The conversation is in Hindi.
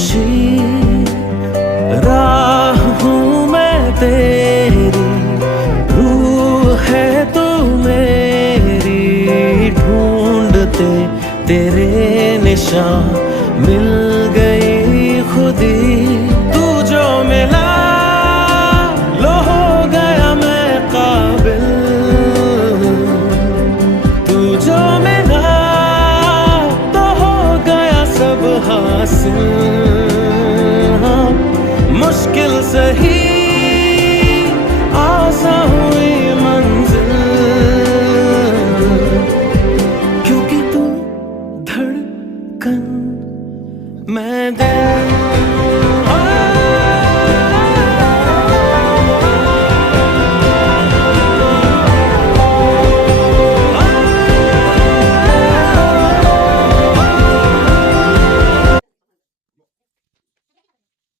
खामोशी राह हूँ मैं तेरी, रूह है तू मेरी, ढूंढते तेरे निशान मिल गई खुदी। तू जो मिला लो हो गया मैं काबिल, तू जो मिला तो हो गया सब हासिल। हाँ, मुश्किल सही आसान हुई मंजिल, क्योंकि तू धड़कन मैं दिल।